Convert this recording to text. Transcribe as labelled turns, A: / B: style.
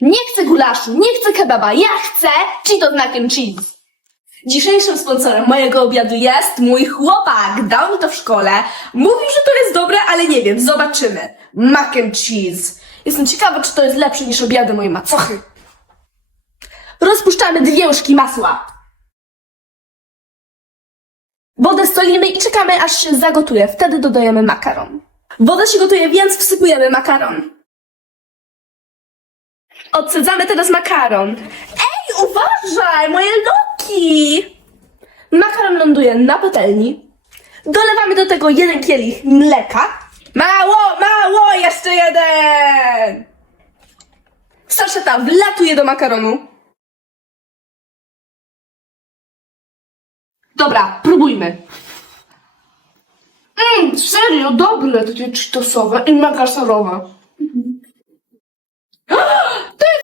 A: Nie chcę gulaszu, nie chcę kebaba, ja chcę mac and cheese. Dzisiejszym sponsorem mojego obiadu jest mój chłopak. Dał mi to w szkole. Mówił, że to jest dobre, ale nie wiem, zobaczymy. Mac and cheese. Jestem ciekawa, czy to jest lepsze niż obiady mojej macochy. Rozpuszczamy dwie łyżki masła. Wodę stolimy i czekamy, aż się zagotuje. Wtedy dodajemy makaron. Woda się gotuje, więc wsypujemy makaron. Odsadzamy teraz makaron. Ej, uważaj, moje loki! Makaron ląduje na patelni. Dolewamy do tego jeden kielich mleka. Mało, mało, jeszcze jeden! Saszeta wlatuje do makaronu. Dobra, próbujmy. Mmm, serio, dobre takie cheetosowe i mega serowe.